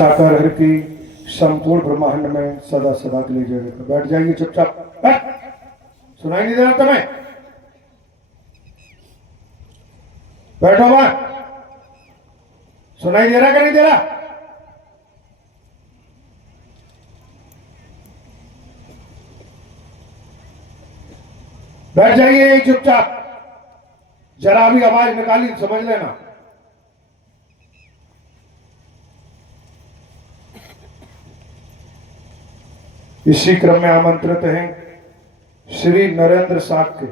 साकार हर की संपूर्ण ब्रह्मांड में सदा सदा के लिए जय जयकार। बैठ जाइए चुपचाप, बैठ। सुनाई नहीं दे रहा तुम्हें? बैठो बात। सुनाई दे रहा कि नहीं दे रहा? बैठ जाइए चुपचाप। जरा भी आवाज निकाली समझ लेना। इसी क्रम में आमंत्रित हैं श्री नरेंद्र साक्य,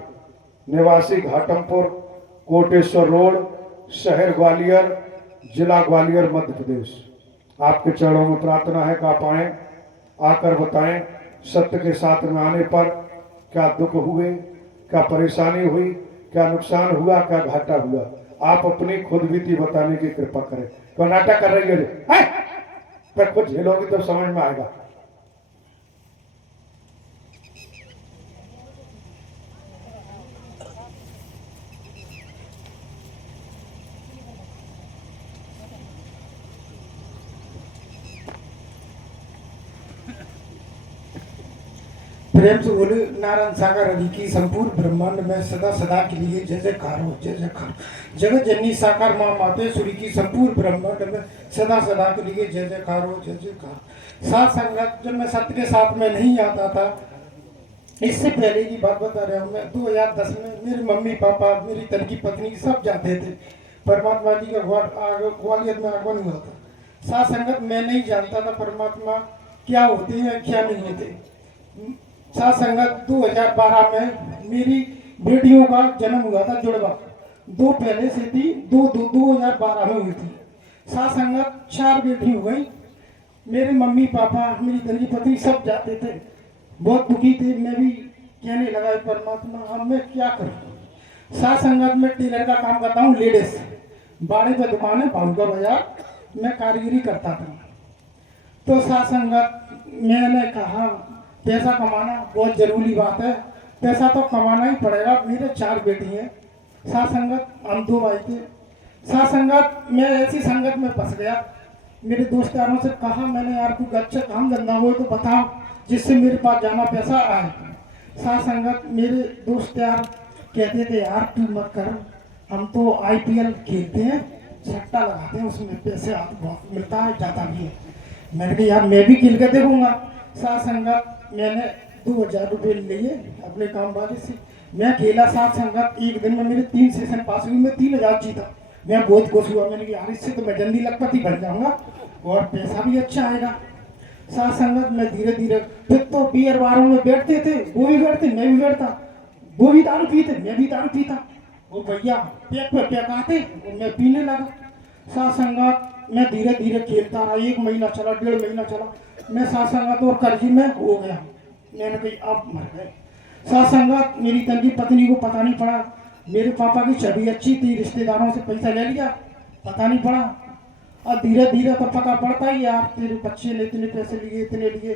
निवासी घाटमपुर, कोटेश्वर रोड, शहर ग्वालियर, जिला ग्वालियर, मध्य प्रदेश। आपके चरणों में प्रार्थना है कि आप आए, आकर बताएं सत्य के साथ में आने पर क्या दुख हुए, क्या परेशानी हुई, क्या नुकसान हुआ, क्या घाटा हुआ। आप अपनी खुद बीती बताने की कृपा करें। तो नाटक कर रही है पर कुछ झेलोगी तो समझ में आएगा। प्रेम से बोले नारायण सागर हरि की संपूर्ण ब्रह्मांड में सदा सदा के लिए जय जयकार हो, जय जयकार। जगत जननी साकार माँ मातेश्वरी की संपूर्ण ब्रह्मांड में सदा सदा के लिए जय जयकार हो, जय जयकार। साथ संगत जब मैं सत्य के साथ में नहीं आता था, इससे पहले की बात बता रहा हूँ मैं, 2010 में मेरे मम्मी पापा, मेरी तन की पत्नी सब जाते थे परमात्मा जी का ग्वालियर में आगमन हुआ था। साथ संगत मैं नहीं जानता था परमात्मा क्या होते हैं क्या नहीं होते। साथ संगत 2012 में मेरी बेटियों का जन्म हुआ था, जुड़वा। 2 पहले से थी, 2012 में हुई थी। साथ संगत 4 बेटी हो गई। मेरे मम्मी पापा, मेरी धनी पत्नी सब जाते थे, बहुत दुखी थे। मैं भी कहने लगा परमात्मा अब मैं क्या करूं। साथ संगत में टेलर का काम करता हूँ, लेडीज बाड़े पे दुकान है, भाऊ का बाजार, मैं कारीगरी करता था। तो साथ संगत मैंने कहा पैसा कमाना बहुत जरूरी बात है, पैसा तो कमाना ही पड़ेगा। मेरे 4 बेटी हैं। साथ संगत हम 2 भाई थे। साथ संगत मैं ऐसी संगत में फंस गया। मेरे दोस्तों से कहा मैंने, यार कोई अच्छा काम धंधा हो तो बताओ जिससे मेरे पास जाना पैसा आए। साथ संगत मेरे दोस्त यार कहते थे यार तू मत कर, हम तो IPL खेलते हैं, सट्टा लगाते हैं, उसमें पैसे बहुत मिलता है, जाता भी है। मैंने कहा यार मैं भी खेल के देखूंगा। साथ संगत मैंने 2000 रुपये लिए अपने काम वाले से, मैं खेला। साथ संगत एक दिन में मेरे 3 सेशन पास हुई, मैं 3000 जीता। मैं बहुत खुश हुआ। मैंने कहा यार इससे तो मैं जल्दी लखपति बन जाऊंगा और पैसा भी अच्छा आएगा। साथ संगत मैं धीरे धीरे, फिर तो बियर बारों में बैठते थे, वो भी बैठते मैं भी बैठता, वो भी दारू पीते मैं भी दारू पीता, वो भैया पैक पे पैक आते और मैं पीने लगा। साथ संगत मैं धीरे धीरे खेलता रहा। 1 महीना चला, 1.5 महीना चला, मैं साथ संगत और कर्जी में हो गया। मैंने कही अब मर गए। साथ संगत मेरी तनकी पत्नी को पता नहीं पड़ा। मेरे पापा की छवि अच्छी थी, रिश्तेदारों से पैसा ले लिया, पता नहीं पड़ा। और धीरे धीरे तो पता पड़ता ही यार तेरे बच्चे ने इतने पैसे लिए, इतने लिए।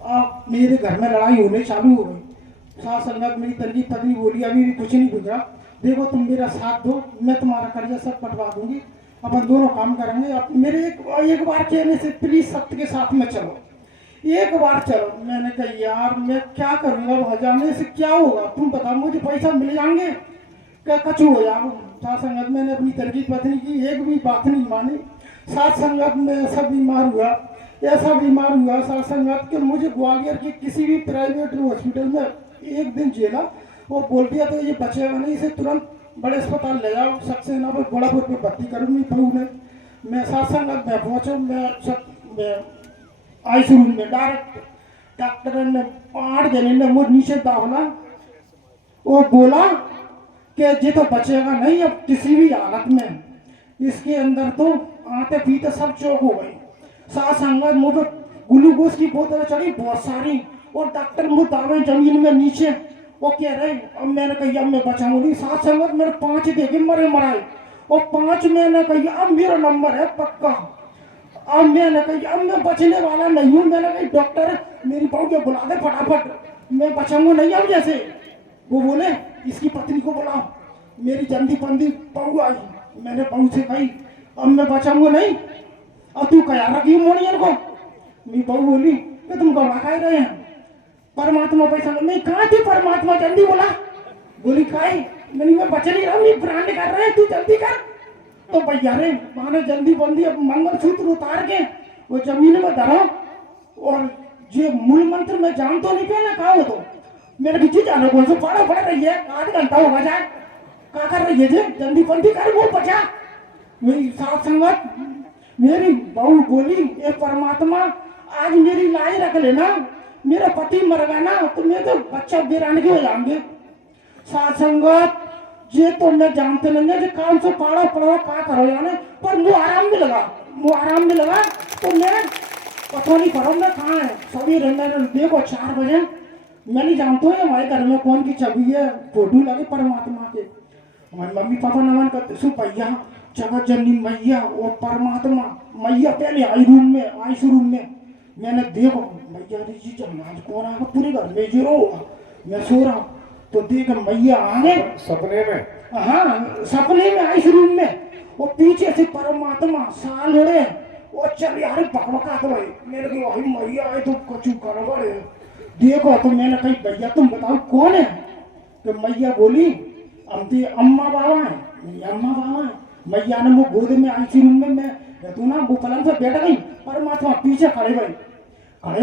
अब मेरे घर में लड़ाई होने चालू हो गई। साथ संगत मेरी तनकी पत्नी बोली अभी भी कुछ नहीं गुजरा, देखो तुम मेरा साथ दो, मैं तुम्हारा कर्जा सब पटवा दूंगी, अपन दोनों काम करेंगे। अब मेरे एक बार कहने से प्लीज सत्य के साथ में चलो, एक बार चलो। मैंने कहा यार मैं क्या करूंगा, वहां जाने से क्या होगा, तुम बताओ मुझे पैसा मिल जाएंगे क्या कचू हो जाओ। साथ संगत मैंने अपनी तनकी पत्नी की एक भी बात नहीं मानी। साथ संगत में ऐसा बीमार हुआ, ऐसा बीमार हुआ साथ संगत के मुझे ग्वालियर के किसी भी प्राइवेट हॉस्पिटल में एक दिन झेला और बोल दिया तो ये बचेगा नहीं, इसे तुरंत बड़े अस्पताल ले जाओ, सक्सेना पर गोलापुर पे भर्ती करूंगी बहू ने। मैं साथ संगत में पहुंचा, मैं ICU में डायरेक्ट डॉक्टर ने 8 जने ने मुझे नीचे दाबना और बोला कि ये तो बचेगा नहीं अब किसी भी हालत में, इसके अंदर तो आते पीते सब चौक हो गई। साथ संगत मुझे ग्लूकोज की बोतल चढ़ी बहुत सारी और डॉक्टर मुझे दावे जमीन में नीचे, वो कह रहे अब मैंने कही अब मैं बचाऊंगी। साथ संगत मेरे 5 देखे मरे मराए और 5 मैंने कही अब मेरा नंबर है पक्का, अब मैंने कही अब मैं बचने वाला नहीं हूँ। मैंने कही डॉक्टर मेरी बहू को बुला दे फटाफट, मैं बचाऊंगा नहीं अब जैसे। वो बोले इसकी पत्नी को बुलाओ। मेरी जल्दी बंदी बहू आई, मैंने बहू से कही अब मैं बचाऊंगा नहीं, और तू क्या रखी मोड़ियन को। मेरी बहू बोली कि तुम गौड़ा खाए रहे हैं परमात्मा पैसा मैं कहाँ थी परमात्मा जल्दी बोला। बोली खाए मैंने मैं बच नहीं रहा मैं प्राण कर रहे हैं तू जल्दी कर। तो भैया रे माने जल्दी बंदी अब मंगलसूत्र उतार के वो जमीन में धरो और ये मूल मंत्र में जान तो नहीं पहना कहा हो तो मेरे पीछे जानो कौन से पड़ा पड़ रही है 8 घंटा होगा जाए क्या कर रही है जे जल्दी बंदी कर वो बचा। मेरी साथ संगत मेरी बहू बोली ये परमात्मा आज मेरी लाई रख लेना मेरा पति मर गया ना तो मैं तो बच्चा बेरान के हो जाएंगे। साथ संगत ये तो मैं जानते नहीं है काम से पाड़ो पड़ो क्या करो यानी पर मुँह आराम भी लगा तो मैं पता नहीं करो मैं कहाँ है सभी रहने देखो 4 बजे मैं नहीं जानता हूँ हमारे घर में कौन की छवि है फोटो लगे परमात्मा के हमारे मम्मी पापा नमन करते सु भैया जगत जननी मैया और परमात्मा मैया पहले आई रूम में मैंने देखो मैया जी जब कौन आएगा पूरे घर में जीरो होगा मैं सो रहा हूँ तो देख मैया आगे सपने में हाँ सपने में आई रूम में वो पीछे से परमात्मा साल उड़े वो चल यार बकबका तो भाई मेरे को भाई मैया आए तो कचू गड़बड़ है देखो तो मैंने कही भैया तुम बताओ कौन है तो मैया बोली अम्मा बाबा है मैया ने वो गोद में आई रूम में मैं तू ना वो पलंग से बैठ गई परमात्मा पीछे खड़े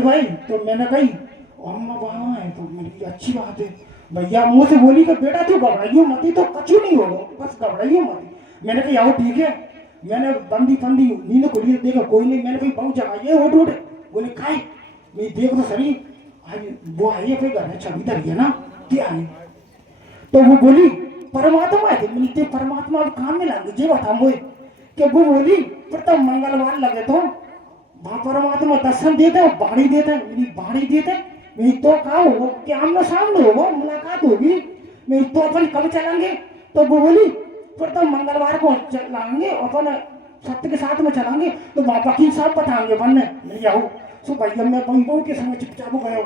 भाई तो मैंने कही अम्मा बाबा है तो मेरी अच्छी बात है भैया मुँह से बोली कि बेटा तू घबराइयो मत तो कचू नहीं होगा बस घबराइयो मत। मैंने कही आओ ठीक है मैंने बंदी नींद खुली देखा कोई नहीं मैंने कही बहुत जगाइए उठ बोले खाए मैं देख तो सही वो आई है घर में छवि धरी है ना क्या है तो वो बोली परमात्मा है मिलते परमात्मा काम में लगे जे बता मुझे कि वो बोली प्रथम मंगलवार लगे तो वहाँ परमात्मा दर्शन देते बाड़ी देते मैं तो कहा होगा कि आमने सामने होगा मुलाकात होगी मैं तो अपन कब चलेंगे तो वो बोली प्रथम मंगलवार को चलाएंगे अपन सत्य के साथ में चलेंगे तो वकील साहब बताएंगे बनने नहीं आओ सो भैया मैं बहू के संग चुपचाप गए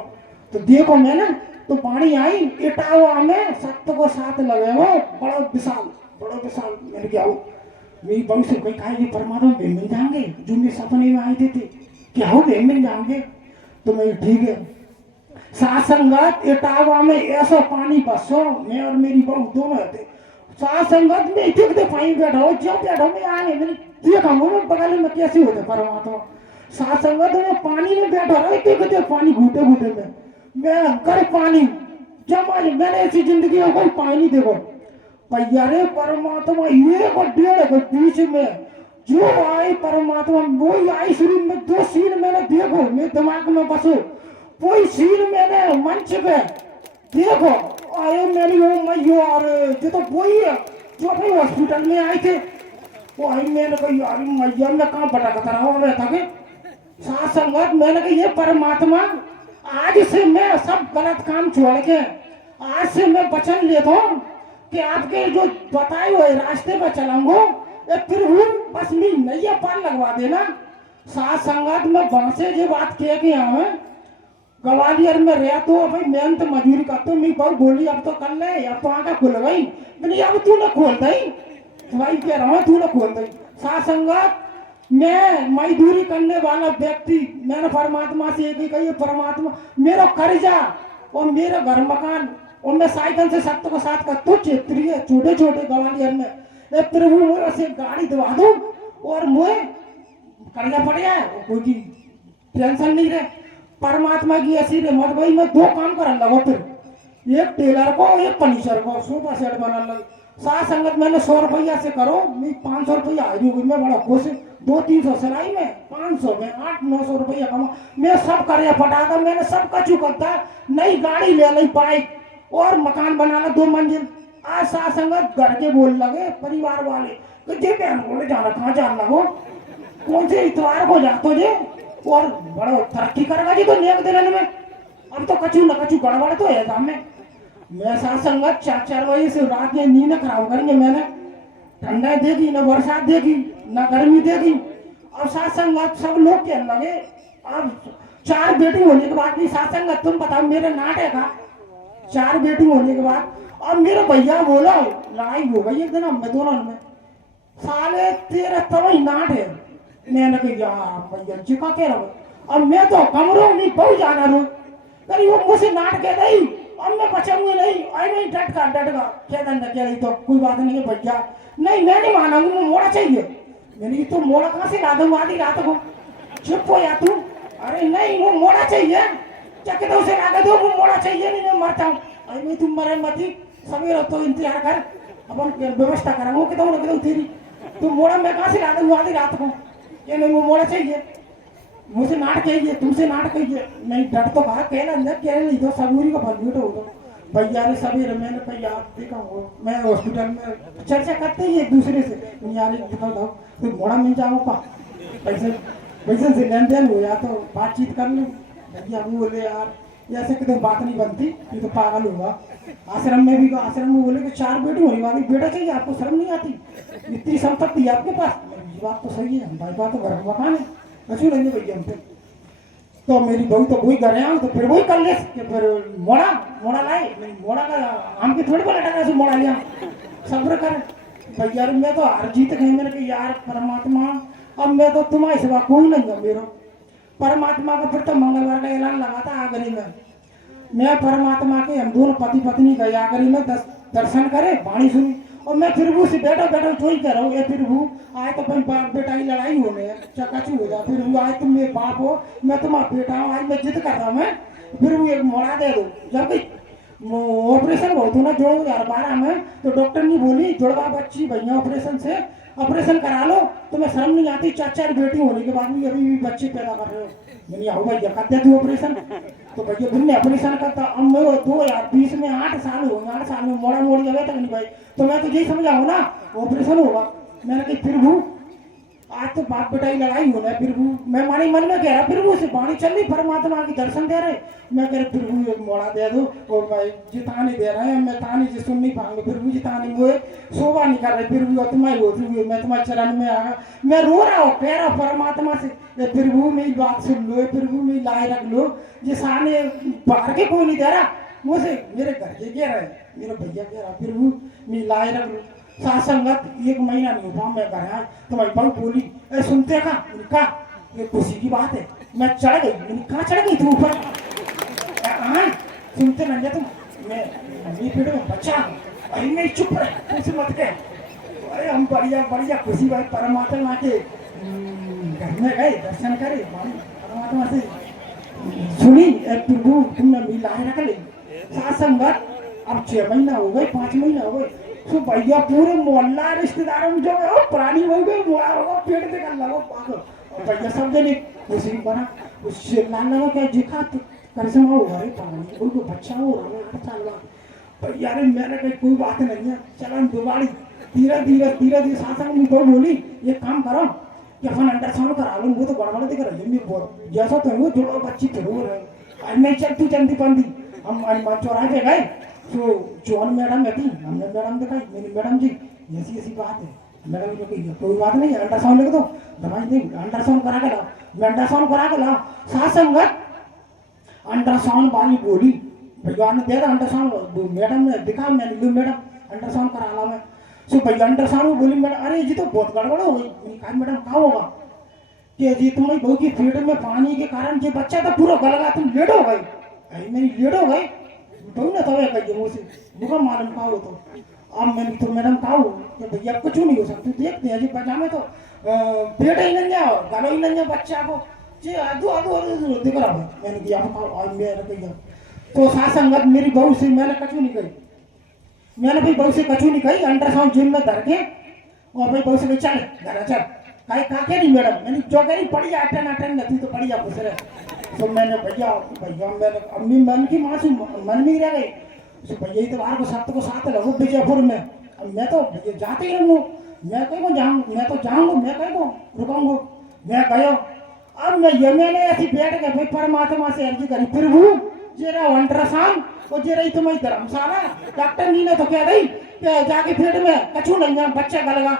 तो देखो मैं ना तो पानी आई इटावा में सत्य को साथ लगे हो बड़ा विशाल मैंने क्या मेरी बहू से कोई खाएगी परमात्मा में मिल जाएंगे जो मेरे सपने में आए थे क्या हो मिल जाएंगे तो मैं ठीक है। साथ संगत इटावा में ऐसा पानी बसो मैं और मेरी बहू दोनों थे साथ संगत में देखते पानी बैठो जो बैठो में आए मैंने देखा मैं बगल में कैसे होते परमात्मा साथ संगत में पानी में बैठा रहा देखते पानी घूटे में मैं कर पानी जमा मैंने ऐसी जिंदगी में कोई पानी देखो भैया रे परमात्मा ये को डेढ़ के बीच में जो आई परमात्मा वही आई शुरू में 2 सीन मैंने देखो मेरे दिमाग में बसो कोई सीन मैंने मंच पे देखो आए मेरी वो मैयो और जो तो वही है जो अपने हॉस्पिटल में आए थे वो आई मैंने कही यार मैया में कहाँ भटकता रहा था कि साथ संगत मैंने कही ये परमात्मा आज से मैं सब गलत काम छोड़ के आज से मैं वचन लेता हूँ कि आपके जो बताए हुए रास्ते पर चलाऊंगा फिर हूँ बस मैं नैया पार लगवा देना। साथ संगत में वहां से ये बात कह के यहाँ में ग्वालियर में रह तो भाई मेहनत मजदूरी करते मेरी बहू बोली अब तो कर ले अब तो आँखा खुल गई मैंने अब तूने खोल दी भाई कह रहा हूँ तूने खोल दी। साथ संगत मैं मजदूरी करने वाला व्यक्ति मैंने परमात्मा से एक ही कही परमात्मा मेरा कर्जा और मेरा घर मकान और मैं साइकिल से सत्य को साथ कर तो क्षेत्रीय छोटे ग्वालियर में प्रभु मेरे से गाड़ी दवा दो और मुझे कर्जा पड़ जाए कोई टेंशन नहीं रहे परमात्मा की ऐसी रहमत भाई मैं 2 काम करने लगा फिर एक टेलर को एक फर्नीचर को सोफा सेट बनाने लगा। साथ संगत मैंने 100 रुपया से करो मैं 500 रुपया आई हुई मैं बड़ा खुश 200-300 सिलाई में 500 में 800-900 रुपया कमा मैं सब कर्जा फटाता मैंने सब का चुकता नई गाड़ी ले ली बाइक और मकान बनाना 2 मंजिल। आज साथ संगत घर के बोल लगे परिवार वाले तो जे बहन बोले जाना कहाँ जाना हो कौन से इतवार को जातो जे और बड़ा तरक्की करेगा जी तो नेक देने में अब तो कचू न कचू गड़बड़ तो है काम में। मैं साथ संगत 4 बजे से रात में नींद खराब करेंगे मैंने ठंडा देगी न बरसात देगी न गर्मी देगी। अब साथ संगत सब लोग कहने लगे अब 4 बेटी होने के बाद भी साथ संगत तुम बताओ मेरे नाट है का 4 बेटी होने के बाद अब मेरा भैया बोला लड़ाई हो गई एक दिन हम दोनों में साले तेरा तब ही नाट है मैंने कहा यार भैया जी का कह रहा हूँ अब मैं तो कमरों में बहुत जाना रू करी वो मुझसे नाट के नहीं अब मैं बचाऊंगी नहीं आई नहीं डटका कह दंडा कह रही तो कोई बात नहीं है भैया नहीं मैं नहीं मानूंगी मैं मोड़ा चाहिए मैंने तो मोड़ा कहाँ से ला दूंगा आधी रात को चुप हो या तू अरे नहीं वो मोड़ा चाहिए चक्के तो उसे लगा दो वो मोड़ा चाहिए नहीं मैं मरता हूँ अरे नहीं तुम मरे मत ही सवेरे तो इंतजार कर अब हम व्यवस्था करेंगे वो कहता तेरी तुम मोड़ा मैं कहाँ से ला दूंगा आधी रात को ये नहीं वो मोड़ा चाहिए मुझसे नाट कहिए तुमसे नाट कहिए नहीं डर तो कहा कहना अंदर कह नहीं तो सबूरी का फल तो होगा भैया ने सवेरे मैंने कहा यार देखा वो मैं हॉस्पिटल में चर्चा करते ही एक दूसरे से यार निकल जाओ तो मोड़ा मिल जाऊंगा पैसे पैसे से लेन देन हो या तो बातचीत कर लूँ भैया वो बोले यार ऐसे कि तो बात नहीं बनती ये तो पागल होगा आश्रम में भी आश्रम में बोले कि 4 बेटी होने वाली बेटा चाहिए आपको शर्म नहीं आती इतनी संपत्ति है आपके पास ये बात तो सही है भाई बात तो घर में मकान है अच्छी रहेंगे भैया हमसे तो मेरी बहू तो वही कर तो फिर वही कर ले फिर मोड़ा मोड़ा लाए मोड़ा का आम के थोड़ी पर लटा से मोड़ा लिया सब्र कर भैया मैं तो हार जीत गए मैंने कहा यार परमात्मा अब मैं तो तुम्हारे सिवा कोई नहीं है मेरा परमात्मा का फिर तो मंगलवार का ऐलान लगा था आगरी में मैं परमात्मा के हम दोनों पति पत्नी गए आगरी में दर्शन करे वाणी सुनी और मैं फिर वो से बैठा बैठा जो ही कह रहा हूँ ये फिर वो आए तो अपन बाप बेटा की लड़ाई होने है चकाचू हो जाए फिर वो आए तुम मेरे बाप हो मैं तुम्हारा बेटा हूँ आज मैं जिद कर रहा हूँ मैं फिर वो एक मोड़ा दे दो जब ऑपरेशन बहुत ना जोड़ो 2012 में तो डॉक्टर ने बोली जुड़वा बच्ची भैया ऑपरेशन करा लो तो मैं शर्म नहीं आती 4 बेटी होने के बाद भी अभी भी बच्चे पैदा कर रहे हो मैंने आओ भैया कर दे तू ऑपरेशन तो भैया फिर ने ऑपरेशन करता अब मैं 2020 में 8 साल हो 8 साल में मोड़ा मोड़ी जगह तक नहीं भाई तो मैं तो यही समझा हूँ ना ऑपरेशन होगा मैंने कही फिर वो आज तो बाप बेटा की लड़ाई होना है फिर वो मैं मानी मन में कह रहा फिर वो से पानी चल रही परमात्मा की दर्शन दे रहे मैं कह रहा फिर वो एक मोड़ा दे दो और भाई जिताने दे रहे हैं मैं ताने जी सुन नहीं पाऊंगा फिर वो जिताने मुझे शोभा नहीं कर रहे फिर वो तुम्हारी होती हुई मैं तुम्हारे चरण में आ गया मैं रो रहा हूँ कह रहा हूँ परमात्मा से फिर वो मेरी बात सुन लो फिर वो मेरी लाए रख लो जिसाने बाहर के कोई नहीं दे रहा मुझे मेरे घर के कह रहे मेरा भैया कह रहा फिर वो मेरी लाए रख लो साथ संगत 1 महीना नहीं हुआ मैं घर आया तुम्हारी बहू बोली ए सुनते का ये खुशी की बात है मैं चढ़ गई मैंने कहाँ चढ़ गई तू ऊपर सुनते ना तुम मैं मम्मी पेट में बच्चा अरे नहीं चुप रहे कुछ मत कह अरे हम बढ़िया बढ़िया खुशी भाई परमात्मा के घर में गए दर्शन करे परमात्मा से सुनी प्रभु तुमने मिला रख ली साथ संगत अब 6 महीना हो गए 5 महीना हो गए तो भैया पूरे मोहल्ला रिश्तेदारों में जो पुरानी हो गई मोड़ा होगा पेट में कर लगो पागल और भैया सब जने खुशी बना उस लाल लगा क्या दिखा करसमा हो रहा है पानी उनको बच्चा हो रहा है 8 साल बाद भैया रे मेरा कोई बात नहीं है चलन दोबारी धीरे धीरे साथ में तो बोली ये काम करो कि अपन अल्ट्रासाउंड करा लो वो तो गड़बड़ दिख रही है मैं जैसा तो वो जोड़ो बच्ची फिर हो रहे आज नहीं चलती चलती पंदी हम चौराहे पे गए तो जॉन मैडम थी हमने मैडम दिखाई मेरी मैडम जी ऐसी बात है मैडम ने कही कोई बात नहीं अल्ट्रासाउंड लिख दो दवाई नहीं अल्ट्रासाउंड करा के लाओ मैं अल्ट्रासाउंड करा के लाओ साथ संगत अल्ट्रासाउंड वाली बोली भैया ने दे रहा अल्ट्रासाउंड मैडम ने दिखा मैंने लो मैडम अल्ट्रासाउंड करा ला मैं सो भैया अल्ट्रासाउंड बोली मैडम अरे जी तो बहुत गड़बड़ हो गई मैंने कहा मैडम क्या होगा कि जी तुम्हारी बहू की पेट में पानी के कारण ये बच्चा तो पूरा गल गया तुम लेट हो गई अरे मेरी लेट हो गई तो ना तवे कहिए मुझसे मुझे मालूम का हो तो अब मैंने तो मैडम कहा कि भैया कुछ नहीं हो सकता देखते हैं जी बच्चा में तो पेट ही नहीं जाओ गलो ही नहीं जाओ बच्चा को जी आदू दिख रहा है मैंने किया मेरा भैया तो साथ संगत मेरी बहू से मैंने कचू नहीं कही मैंने भाई बहू से कचू नहीं कही अल्ट्रासाउंड जिम में धर के और भाई बहू से चल घर चल कहीं काके नहीं मैडम मैंने जो करी पड़ी अटन नहीं तो पड़ी खुश रहे तो मैंने भैया मैंने अम्मी मन की माँ से मन में रह गई तो भैया इतवार को साथ लगो विजयपुर में अब मैं तो भैया जाते ही रहूँ मैं कहीं को जाऊँ मैं तो जाऊँगा मैं कहीं को रुकाऊंगा मैं गयो अब मैंने ऐसी बैठ के भाई परमात्मा से अर्जी करी फिर वो जेरा अल्ट्रासाउंड और जेरा तुम्हारी धर्मशाला डॉक्टर नी ने तो कह रही कि जाके पेट में कछू नहीं गया बच्चा गलगा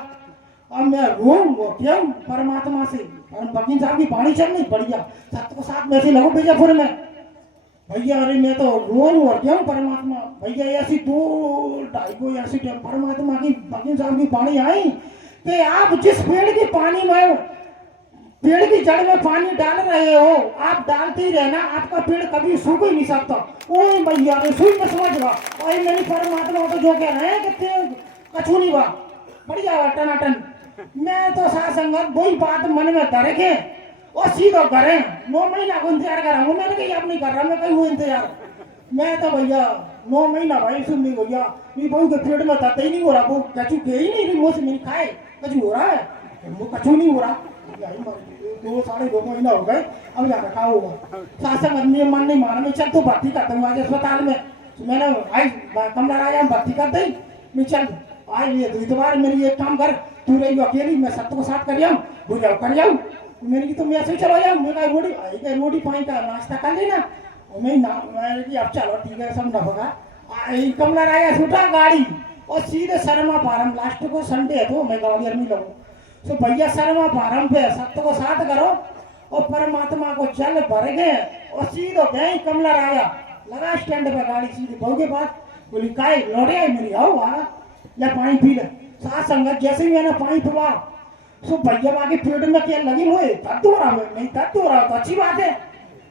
अब मैं वो क्यों परमात्मा से वकील साहब की पानी चल नहीं बढ़िया 7 को 7 में से लगो बीजापुर में भैया अरे मैं तो रोन और क्यों परमात्मा भैया ऐसी 2-2.5 को ऐसी परमात्मा की वकील साहब की पानी आई कि आप जिस पेड़ की पानी में पेड़ की जड़ में पानी डाल रहे हो, आप डालते ही रहना, आपका पेड़ कभी सूख ही नहीं सकता। ओए भैया रे सुई में समझ बा, ओए मेरी परमात्मा तो जो कह रहे हैं कि कछु नहीं बा, बढ़िया बा टनाटन। मैं तो साथ संगत वही बात मन में धर के और सीधा करें 9 महीना को इंतजार कर रहा हूँ। मैंने कहीं अब नहीं कर रहा, मैं कहीं वो इंतजार। मैं तो भैया 9 महीना भाई सुन नहीं भैया, ये बहू के पेट में दर्द ही नहीं हो रहा, वो कछु के ही नहीं, मुँह से नहीं खाए कछु हो रहा है, वो कछु नहीं हो रहा। 2 साढ़े 2 महीना हो गए, अब जा रखा होगा। शासन आदमी मन नहीं माना, मैं चल तो भर्ती करता हूँ आज अस्पताल में। मैंने आई कमला राजा भर्ती कर दी, मैं चल आज ये इतवार मेरी एक काम कर, तू रही अकेली, मैं सबको साथ कर जाऊँ, बुझाऊ कर जाऊँ मेरी की, तो मैं ऐसे ही चलो जाऊँ। मेरा रोटी पानी का नाश्ता कर लेना, मैं अब चलो ठीक है सब न होगा। कमला राजा छूटा गाड़ी और सीधे शर्मा फार्म, लास्ट को संडे है तो मैं ग्वालियर में लगूँ। तो भैया शर्मा फार्म पे सत्य को साथ करो और परमात्मा को जल भर गए और सीधे गए कमला राजा लगा स्टैंड पे गाड़ी सीधी बहू के पास। बोली काय लौटे आई मेरी, आओ ले पानी पी ले। साथ संगत जैसे ही मैंने पानी पिवा तो भैया बाकी पेट में क्या लगी हुए दर्द हो रहा है, नहीं दर्द हो रहा तो अच्छी बात है।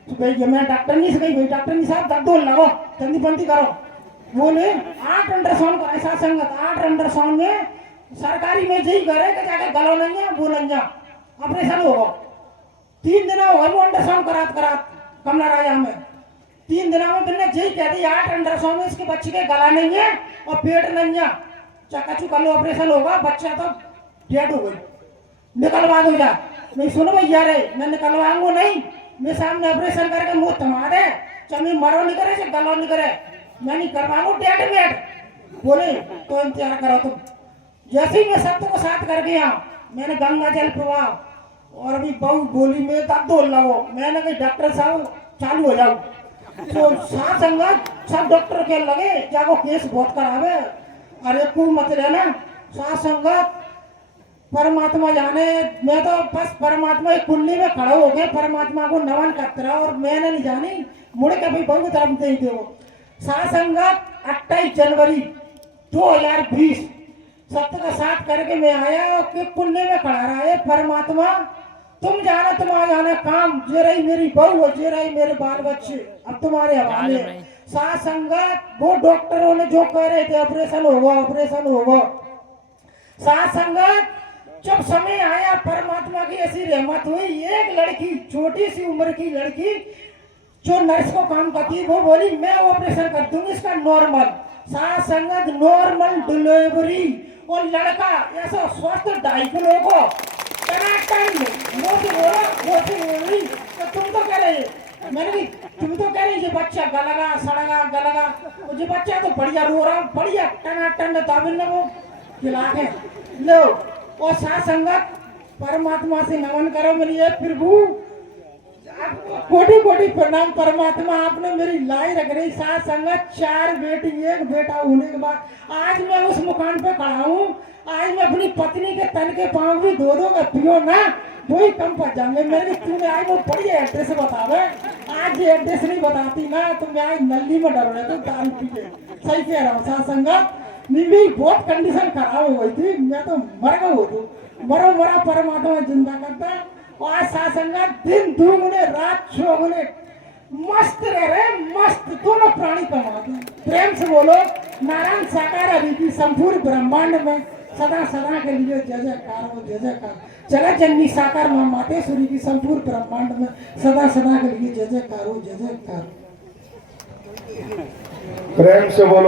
तो भैया मैं डॉक्टर नहीं से गई, भाई डॉक्टर नहीं साहब दर्द हो लगो जल्दी बंदी करो। बोले 8 अल्ट्रासाउंड कराए साथ संगत, 8 अल्ट्रासाउंड में सरकारी में यही करे कि जाके गलो नहीं बोलेंगे ऑपरेशन होगा। 3 दिन हो गए वो अल्ट्रासाउंड करात कमला राजा में, 3 दिनों में मैंने यही कह दी 8 अल्ट्रासाउंड में इसके बच्चे के गला नहीं है और पेट नहीं है, चकाचू कल ऑपरेशन होगा, बच्चा तो डेड हो गई, निकलवा दो जा। नहीं सुनो भैया रे, मैं निकलवाऊंगा नहीं, मैं सामने ऑपरेशन करके मुंह थमा दे, चमी मरो नहीं करे से गलो नहीं करे, मैं नहीं करवाऊंगा डेड बेड। बोले तो इंतजार करो तुम। जैसे ही मैं सत्य को साथ कर गया, मैंने गंगा जल पिवा और अभी बहू बोली में दर्द हो लगो, मैंने कहा डॉक्टर साहब चालू हो जाओ। तो साथ संगत सब डॉक्टर के लगे जाको केस बहुत करावे, अरे तू मत रहना। साथ संगत परमात्मा जाने, मैं तो बस परमात्मा एक कुंडली में खड़ा हो गए, परमात्मा को नमन करता रहा और मैंने नहीं जानी मुड़े के भाई बहू की तरफ दे दो। साथ संगत 28 जनवरी 2020 सत्य का साथ करके मैं आया कि पुण्य में खड़ा रहा है परमात्मा, तुम जाना तुम्हारा जाना काम, जे रही मेरी बहू जे रही मेरे बाल बच्चे अब तुम्हारे हवाले। साथ संगत वो डॉक्टरों ने जो कह रहे थे ऑपरेशन होगा ऑपरेशन होगा। साथ संगत जब समय आया परमात्मा की ऐसी रहमत हुई, एक लड़की छोटी सी उम्र की लड़की जो नर्स को काम करती वो बोली मैं ऑपरेशन कर दूंगी इसका नॉर्मल। साथ संगत नॉर्मल डिलीवरी और लड़का ऐसा स्वस्थ 2.5 किलो को तो तुम तो कह रहे, मैंने भी तुम तो कह रही ये बच्चा गलगा सड़गा गलगा, ये बच्चा तो बढ़िया रो रहा बढ़िया टनाटन दाबिन वो खिला के लो। और साथ संगत परमात्मा से नमन करो मेरी ये प्रभु, कोटि कोटि प्रणाम परमात्मा, आपने मेरी लाई रख रही। साथ संगत 4 बेटी 1 बेटा होने के बाद आज मैं उस मुकाम पे खड़ा हूँ। आज मैं अपनी पत्नी के तन के पाँव भी धो का पियो ना वही कम पड़ जाएंगे मेरे। तूने आज वो बढ़िया एड्रेस बतावे, आज ये एड्रेस नहीं बताती ना तो मैं आज नल्ली में डर रहे तो दारू पी के। सही कह रहा हूँ साथ संगत, मेरी बहुत कंडीशन खराब हो गई थी, मैं तो मर गया हो तो मरो मरा परमात्मा जिंदा करता। और साथ संगत दिन दुगुने रात चौगुने मस्त रह रहे मस्त, दोनों प्राणी कमाते। प्रेम से बोलो नारायण साकार अभी की संपूर्ण ब्रह्मांड में सदा सदा के लिए जय जयकार हो जय जयकार। जगत जननी साकार मां मातेश्वरी की संपूर्ण ब्रह्मांड में सदा सदा के लिए जय जयकार हो जय जयकार। प्रेम से बोलो।